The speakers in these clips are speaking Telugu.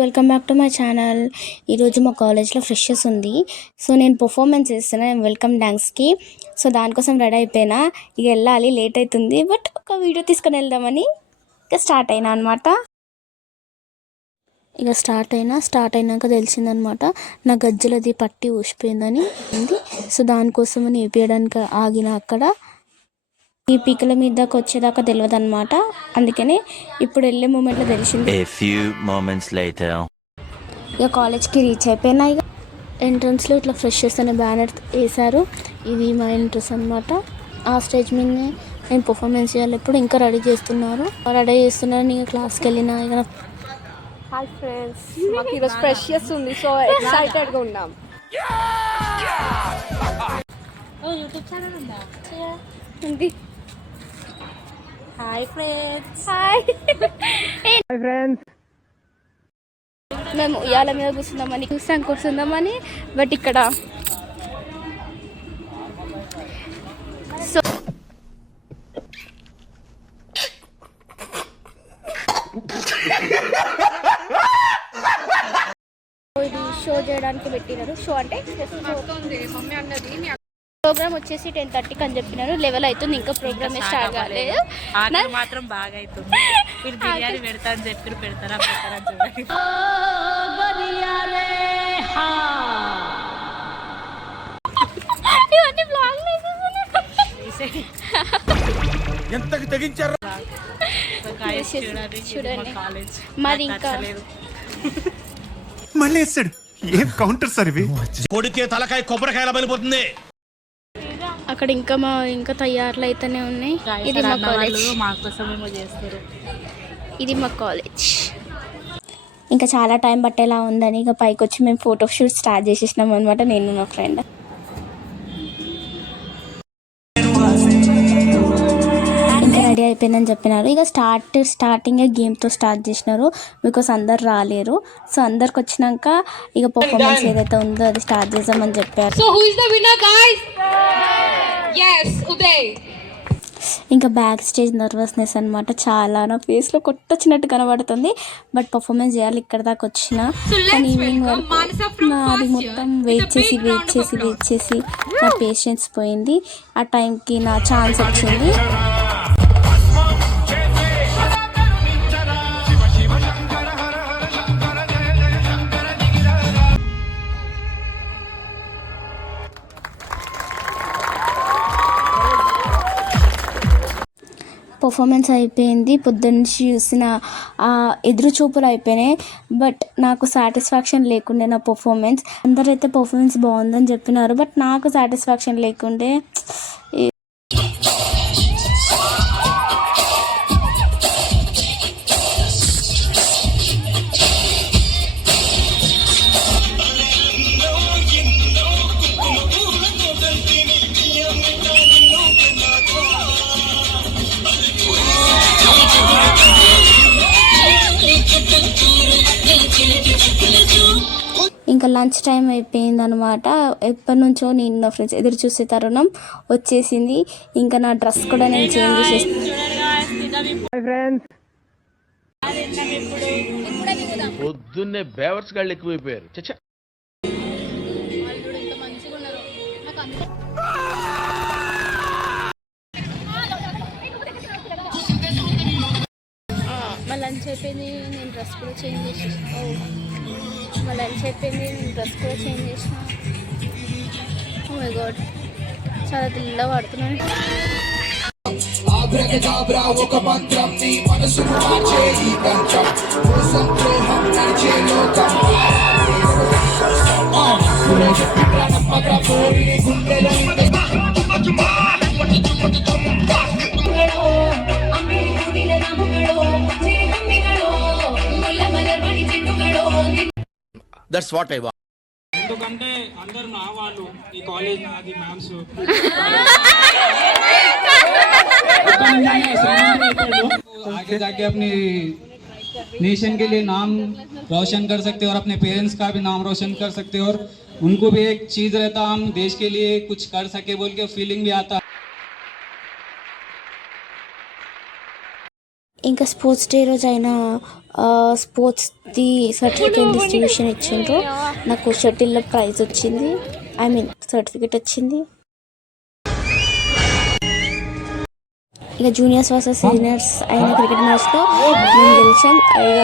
Welcome back to my channel. ఈరోజు మా కాలేజ్లో ఫ్రెషర్స్ ఉంది. సో నేను పర్ఫార్మెన్స్ చేస్తున్నాను వెల్కమ్ డాన్స్కి. సో దానికోసం రెడీ అయిపోయినా. ఇక వెళ్ళాలి, లేట్ అవుతుంది, బట్ ఒక వీడియో తీసుకొని వెళ్దామని ఇక స్టార్ట్ అయినా అనమాట. ఇక స్టార్ట్ అయినాక తెలిసిందనమాట నా గజ్జలది పట్టి ఊసిపోయిందని. సో దానికోసమని వేపించడానికి ఆగిన అక్కడ. ఈ పీకల మీదకి వచ్చేదాకా తెలియదు అనమాట. అందుకనే ఇప్పుడు వెళ్ళే మూమెంట్లో తెలిసింది. ఇక కాలేజ్కి రీచ్ అయిపోయినా. ఇక ఎంట్రన్స్లో ఇట్లా ఫ్రెషర్స్ అనే బ్యానర్ వేశారు. ఇది మా ఎంట్రన్స్ అనమాట. ఆ స్టేజ్ మీదనే నేను పర్ఫార్మెన్స్ చేయాలి. ఇప్పుడు ఇంకా రెడీ చేస్తున్నారు. నేను క్లాస్కి వెళ్ళిన. ఇక హాయ్ ఫ్రెండ్స్, మాకు ఈరోజు ఫ్రెషర్స్ ఉంది. సో ఎక్సైటెడ్గా ఉన్నాం. యూట్యూబ్ ఛానల్ ఉందా? ఉంది. Hi friends. Hi friends. మేము ఉయ్యాల మీద కూర్చుందామని బట్ ఇక్కడ సో ఇది షో చేయడానికి పెట్టినారు. షో అంటే ప్రోగ్రామ్ వచ్చేసి 10:30కి అని చెప్పినారు. లెవెల్ అవుతుంది, ఇంకా ప్రోగ్రామ్ స్టార్ట్ కాలేదు. మాత్రం బాగా అవుతుంది. మీరు బిర్యానీ పెడతా అని చెప్పి పెడతారా చూడండి. చూడండి మరి ఇంకా మళ్ళీ వేస్తాడు. ఏం కౌంటర్ సార్ ఇవి? కొడితే తలకాయ కొబ్బరికాయలా పడిపోతుంది. అక్కడ ఇంకా తయారులు అయితేనే ఉన్నాయి. ఇది మా కాలేజ్. ఇది మా కాలేజ్. ఇంకా చాలా టైం పట్టేలా ఉందని ఇక పైకి వచ్చి మేము ఫోటోషూట్ స్టార్ట్ చేసేసినాం అనమాట, నేను నా ఫ్రెండ్. ఇంకా రెడీ అయిపోయిందని చెప్పినారు. ఇక స్టార్టింగ్ గేమ్తో స్టార్ట్ చేసినారు. బికాస్ అందరు రాలేరు. సో అందరికి వచ్చినాక ఇక పర్ఫార్మెన్స్ ఏదైతే ఉందో అది స్టార్ట్ చేద్దామని చెప్పారు. ఇంకా బ్యాక్ స్టేజ్ నర్వస్నెస్ అనమాట. చాలా నా ఫేస్లో కొట్టొచ్చినట్టు కనబడుతుంది. బట్ పర్ఫార్మెన్స్ చేయాలి. ఇక్కడ దాకా వచ్చిన కానీ ఈవినింగ్ వరకు అది మొత్తం వెయిట్ చేసి నా పేషెన్స్ పోయింది. ఆ టైంకి నా ఛాన్స్ వచ్చింది. పర్ఫార్మెన్స్ అయిపోయింది. పొద్దున్నీ చూసిన ఎదురు చూపులు అయిపోయినాయి. బట్ నాకు సాటిస్ఫాక్షన్ లేకుండే నా పర్ఫార్మెన్స్. అందరైతే పర్ఫార్మెన్స్ బాగుందని చెప్పినారు, బట్ నాకు సాటిస్ఫాక్షన్ లేకుండే. ఇంకా లంచ్ టైం అయిపోయింది అనమాట. ఎప్పటి నుంచో నేను నా ఫ్రెండ్స్ ఎదురు చూసే తరుణం వచ్చేసింది. ఇంకా నా డ్రెస్ కూడా నేను చేంజ్ చేసేస్తాను. పొద్దున్నే బేవర్స్ గాళ్ళు ఎక్కువైపోయారు. మా లంచ్ అయిపోయింది, నేను డ్రెస్ కూడా చేంజ్ చేసేసిన. ఓ మై గాడ్, చాలా తెల్లగా పడుతున్నాను. That's what I want. ఎందుకంటే అందరు నా వాళ్ళు, ఈ కాలేజ్ నాది, మ్యామ్స్ आगे जाके अपनी नेशन के लिए नाम रोशन कर सकते हो और अपने पेरेंट्स का भी नाम रोशन कर सकते हो और उनको भी एक चीज़ रहता हम देश के लिए कुछ कर सके बोल के फीलिंग भी आता। ఇంకా స్పోర్ట్స్ డే రోజు అయినా స్పోర్ట్స్ది సర్టిఫికేట్ డిస్ట్రిబ్యూషన్ ఇచ్చిండ్రు. నాకు షటిల్లో ప్రైజ్ వచ్చింది, ఐ మీన్ సర్టిఫికేట్ వచ్చింది. ఇక జూనియర్స్ వర్సెస్ సీనియర్స్ అయిన క్రికెట్ మ్యాచ్లో మేము గెలిచాం. ఇక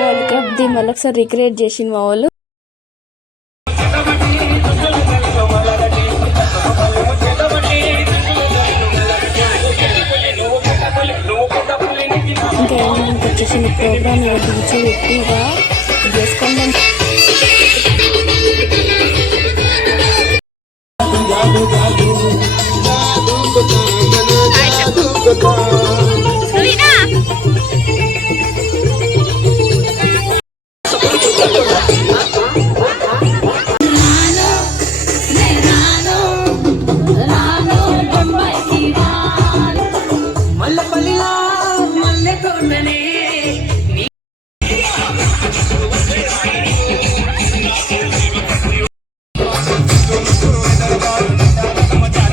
వరల్డ్ కప్ది మళ్ళీ ఒకసారి రిక్రియేట్ చేసింది మా వాళ్ళు. ఇంకా ఈవినింగ్ వచ్చేసింది ప్రోగ్రామ్. ఇక టీచర్ ఎక్కువగా చేసుకుందాం.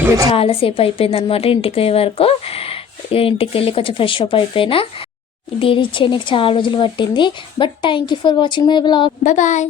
ఇక చాలాసేపు అయిపోయింది అనమాట ఇంటికి పోయే వరకు. ఇక ఇంటికి వెళ్ళి కొంచెం ఫ్రెష్ అప్ అయిపోయినా. డీడీ ఇచ్చే నీకు చాలా రోజులు పట్టింది. But thank you for watching my blog. Bye.